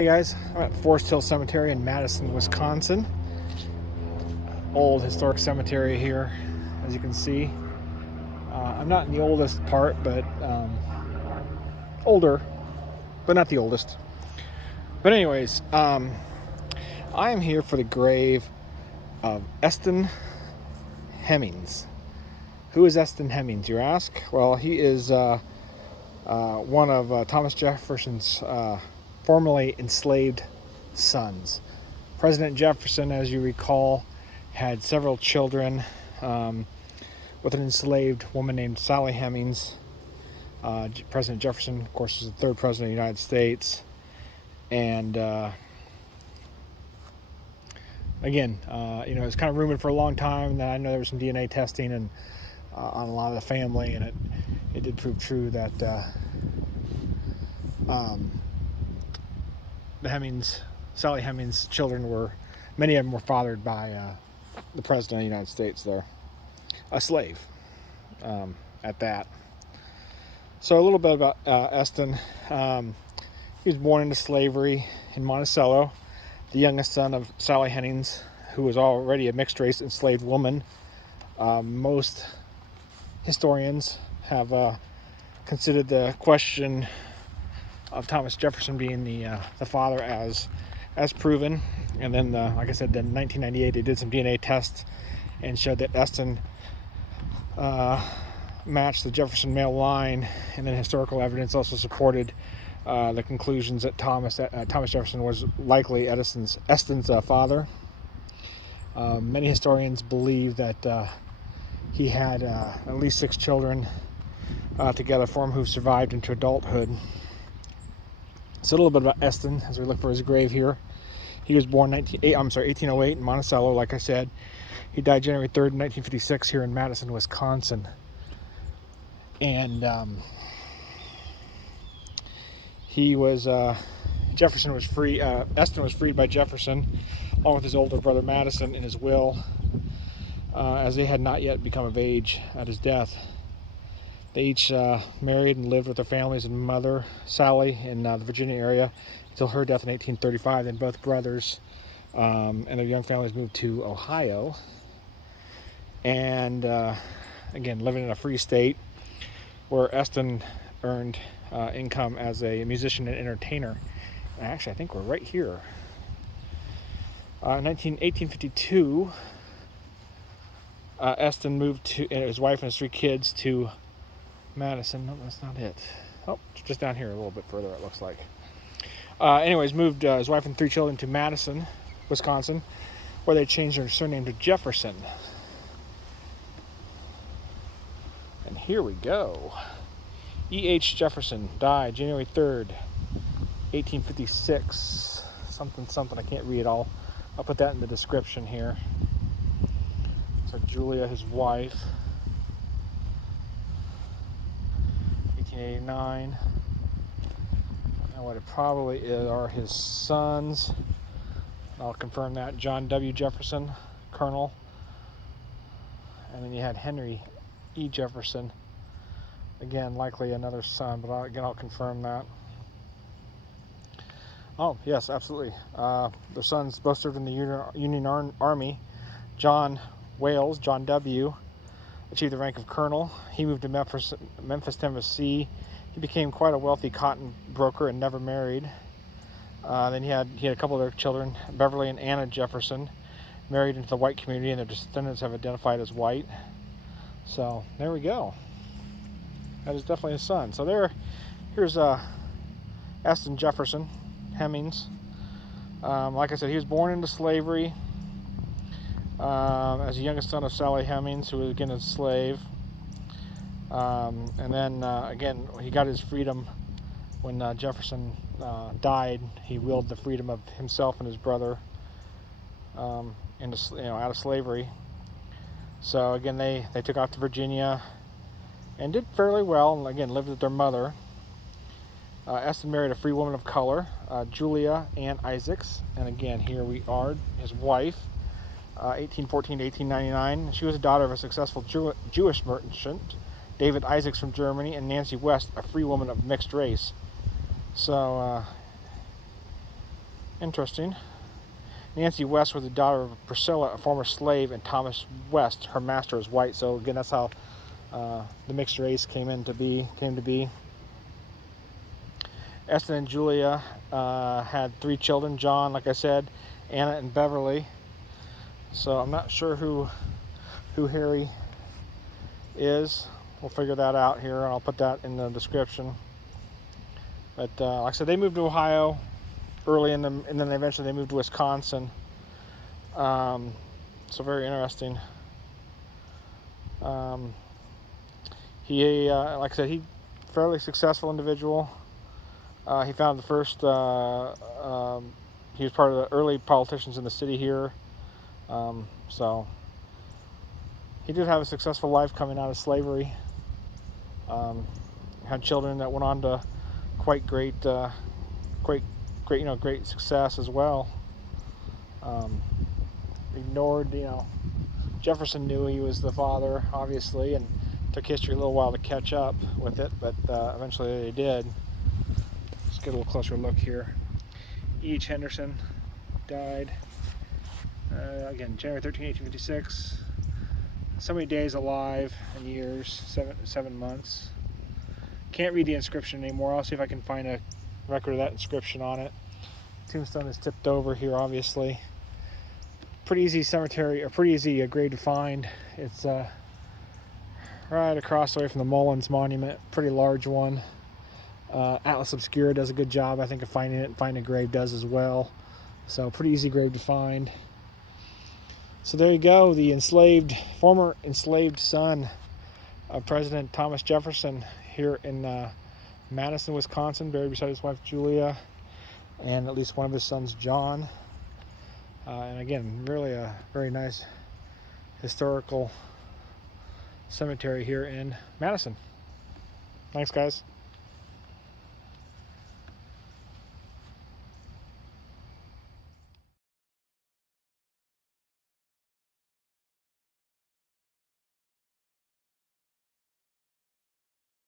Hey guys, I'm at Forest Hill Cemetery in Madison, Wisconsin. Old historic cemetery here, as you can see. I'm not in the oldest part, but older, but not the oldest. But anyways, I am here for the grave of Eston Hemings. Who is Eston Hemings, you ask? Well, he is one of Thomas Jefferson's formerly enslaved sons. President Jefferson, as you recall, had several children with an enslaved woman named Sally Hemings. President Jefferson, of course, was the third president of the United States. And again, it was kind of rumored for a long time that I know there was some DNA testing and on a lot of the family, and it did prove true that the Hemings, Sally Hemings' children many of them were fathered by the President of the United States there, a slave at that. So a little bit about Eston. He was born into slavery in Monticello, the youngest son of Sally Hemings, who was already a mixed-race enslaved woman. Most historians have considered the question of Thomas Jefferson being the father as proven, and then like I said, in 1998 they did some DNA tests and showed that Eston matched the Jefferson male line, and then historical evidence also supported the conclusions that Thomas Jefferson was likely Eston's father. Many historians believe that he had at least 6 children together for him who survived into adulthood. So a little bit about Eston as we look for his grave here. He was born 1808 in Monticello, like I said. He died January 3rd, 1956 here in Madison, Wisconsin. And Eston was freed by Jefferson, along with his older brother Madison, in his will, as they had not yet become of age at his death. They each married and lived with their families and mother, Sally, in the Virginia area until her death in 1835. Then both brothers and their young families moved to Ohio. And again, living in a free state where Eston earned income as a musician and entertainer. And actually, I think we're right here. In 1852, Eston moved to his wife and his 3 kids to Madison. No, that's not it. Oh, it's just down here a little bit further, it looks like. Anyways, moved his wife and 3 children to Madison, Wisconsin, where they changed their surname to Jefferson. And here we go. E.H. Jefferson died January 3rd, 1856. Something, I can't read it all. I'll put that in the description here. So Julia, his wife, 1889. And what it probably is are his sons. I'll confirm that. John W. Jefferson, Colonel. And then you had Henry E. Jefferson. Again, likely another son, but I'll confirm that. Oh, yes, absolutely. Their sons both served in the Union Army. John Wales, John W., achieved the rank of colonel. He moved to Memphis, Tennessee. He became quite a wealthy cotton broker and never married. Then he had a couple of their children, Beverly and Anna Jefferson, married into the white community, and their descendants have identified as white. So there we go. That is definitely his son. So here's Eston Jefferson Hemings. Like I said, he was born into slavery as the youngest son of Sally Hemings, who was again a slave. And then again, he got his freedom when Jefferson died. He willed the freedom of himself and his brother out of slavery. So again, they took off to Virginia and did fairly well, and again lived with their mother. Eston married a free woman of color, Julia Ann Isaacs, and again here we are, his wife, 1814 to 1899. She was a daughter of a successful Jewish merchant, David Isaacs from Germany, and Nancy West, a free woman of mixed race. So Interesting. Nancy West was the daughter of Priscilla, a former slave, and Thomas West. Her master was white. So again, that's how the mixed race came to be. Eston and Julia had 3 children. John, like I said, Anna, and Beverly. So I'm not sure who Harry is. We'll figure that out here, and I'll put that in the description. But like I said, they moved to Ohio early and then eventually they moved to Wisconsin. So very interesting. He, like I said, he fairly successful individual. He founded the first. He was part of the early politicians in the city here. So he did have a successful life coming out of slavery. Had children that went on to quite great, great success as well. Ignored, Jefferson knew he was the father, obviously, and took history a little while to catch up with it, but eventually they did. Let's get a little closer look here. E.H. Henderson died, again, January 13, 1856. So many days alive and years, seven months. Can't read the inscription anymore. I'll see if I can find a record of that inscription on it. Tombstone is tipped over here, obviously. Pretty easy cemetery, or pretty easy grave to find. It's right across the way from the Mullins Monument, pretty large one. Atlas Obscura does a good job, I think, of finding it, and Find a Grave does as well. So pretty easy grave to find. So there you go, the former enslaved son of President Thomas Jefferson here in Madison, Wisconsin, buried beside his wife Julia and at least one of his sons, John. And again, really a very nice historical cemetery here in Madison. Thanks, guys.